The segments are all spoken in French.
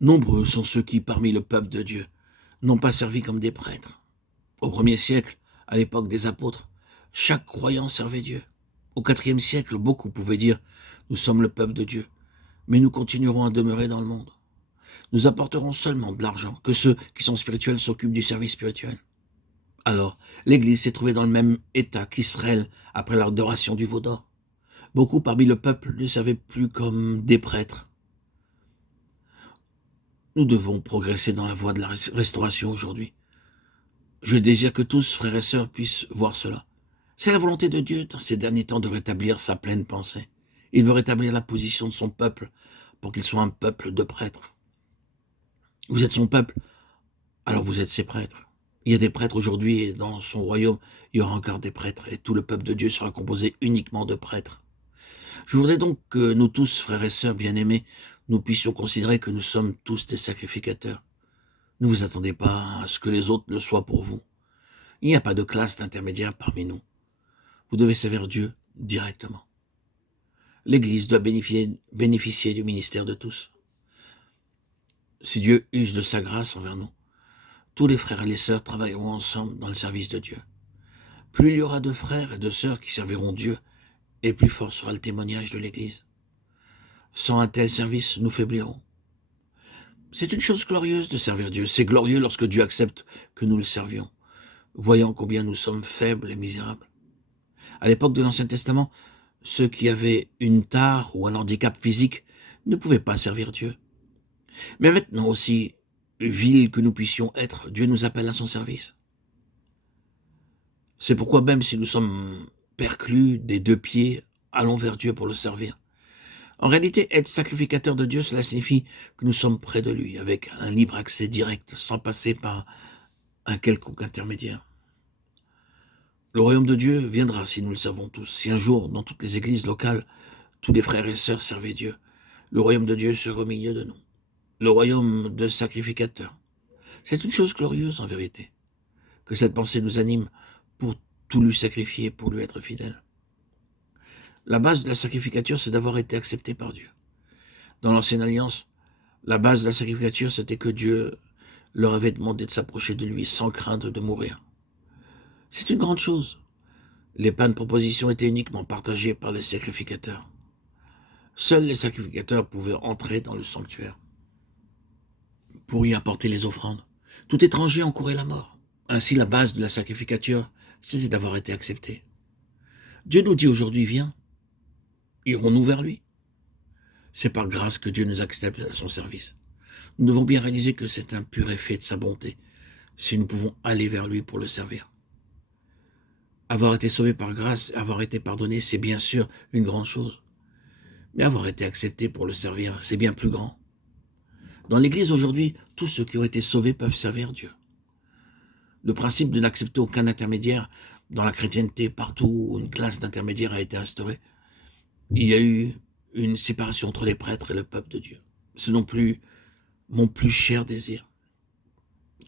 Nombreux sont ceux qui, parmi le peuple de Dieu, n'ont pas servi comme des prêtres. Au 1er siècle, à l'époque des apôtres, chaque croyant servait Dieu. Au 4e siècle, beaucoup pouvaient dire « Nous sommes le peuple de Dieu, mais nous continuerons à demeurer dans le monde. Nous apporterons seulement de l'argent, que ceux qui sont spirituels s'occupent du service spirituel. » Alors, l'Église s'est trouvée dans le même état qu'Israël après l'adoration du veau d'or. Beaucoup parmi le peuple ne servaient plus comme des prêtres. Nous devons progresser dans la voie de la restauration aujourd'hui. Je désire que tous, frères et sœurs, puissent voir cela. C'est la volonté de Dieu dans ces derniers temps de rétablir sa pleine pensée. Il veut rétablir la position de son peuple pour qu'il soit un peuple de prêtres. Vous êtes son peuple, alors vous êtes ses prêtres. Il y a des prêtres aujourd'hui et dans son royaume, il y aura encore des prêtres et tout le peuple de Dieu sera composé uniquement de prêtres. Je voudrais donc que nous tous, frères et sœurs bien-aimés, nous puissions considérer que nous sommes tous des sacrificateurs. Ne vous attendez pas à ce que les autres le soient pour vous. Il n'y a pas de classe d'intermédiaire parmi nous. Vous devez servir Dieu directement. L'Église doit bénéficier du ministère de tous. Si Dieu use de sa grâce envers nous, tous les frères et les sœurs travailleront ensemble dans le service de Dieu. Plus il y aura de frères et de sœurs qui serviront Dieu, et plus fort sera le témoignage de l'Église. Sans un tel service, nous faiblirons. C'est une chose glorieuse de servir Dieu. C'est glorieux lorsque Dieu accepte que nous le servions, voyant combien nous sommes faibles et misérables. À l'époque de l'Ancien Testament, ceux qui avaient une tare ou un handicap physique ne pouvaient pas servir Dieu. Mais maintenant aussi, vils que nous puissions être, Dieu nous appelle à son service. C'est pourquoi même si nous sommes perclus des 2 pieds, allons vers Dieu pour le servir. En réalité, être sacrificateur de Dieu, cela signifie que nous sommes près de lui, avec un libre accès direct, sans passer par un quelconque intermédiaire. Le royaume de Dieu viendra si nous le savons tous. Si un jour, dans toutes les églises locales, tous les frères et sœurs servaient Dieu, le royaume de Dieu sera au milieu de nous. Le royaume de sacrificateurs. C'est une chose glorieuse en vérité, que cette pensée nous anime pour tout lui sacrifier, pour lui être fidèle. La base de la sacrificature, c'est d'avoir été accepté par Dieu. Dans l'Ancienne Alliance, la base de la sacrificature, c'était que Dieu leur avait demandé de s'approcher de lui sans craindre de mourir. C'est une grande chose. Les pains de proposition étaient uniquement partagés par les sacrificateurs. Seuls les sacrificateurs pouvaient entrer dans le sanctuaire pour y apporter les offrandes. Tout étranger encourait la mort. Ainsi, la base de la sacrificature, c'était d'avoir été accepté. Dieu nous dit aujourd'hui, viens, irons-nous vers lui? C'est par grâce que Dieu nous accepte à son service. Nous devons bien réaliser que c'est un pur effet de sa bonté, si nous pouvons aller vers lui pour le servir. Avoir été sauvé par grâce, avoir été pardonné, c'est bien sûr une grande chose. Mais avoir été accepté pour le servir, c'est bien plus grand. Dans l'Église aujourd'hui, tous ceux qui ont été sauvés peuvent servir Dieu. Le principe de n'accepter aucun intermédiaire dans la chrétienté, partout où une classe d'intermédiaires a été instaurée, il y a eu une séparation entre les prêtres et le peuple de Dieu. Ce non plus mon plus cher désir,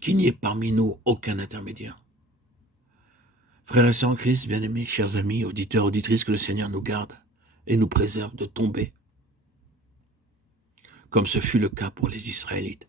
qu'il n'y ait parmi nous aucun intermédiaire. Frères et sœurs en Christ, bien-aimés, chers amis, auditeurs, auditrices, que le Seigneur nous garde et nous préserve de tomber, comme ce fut le cas pour les Israélites.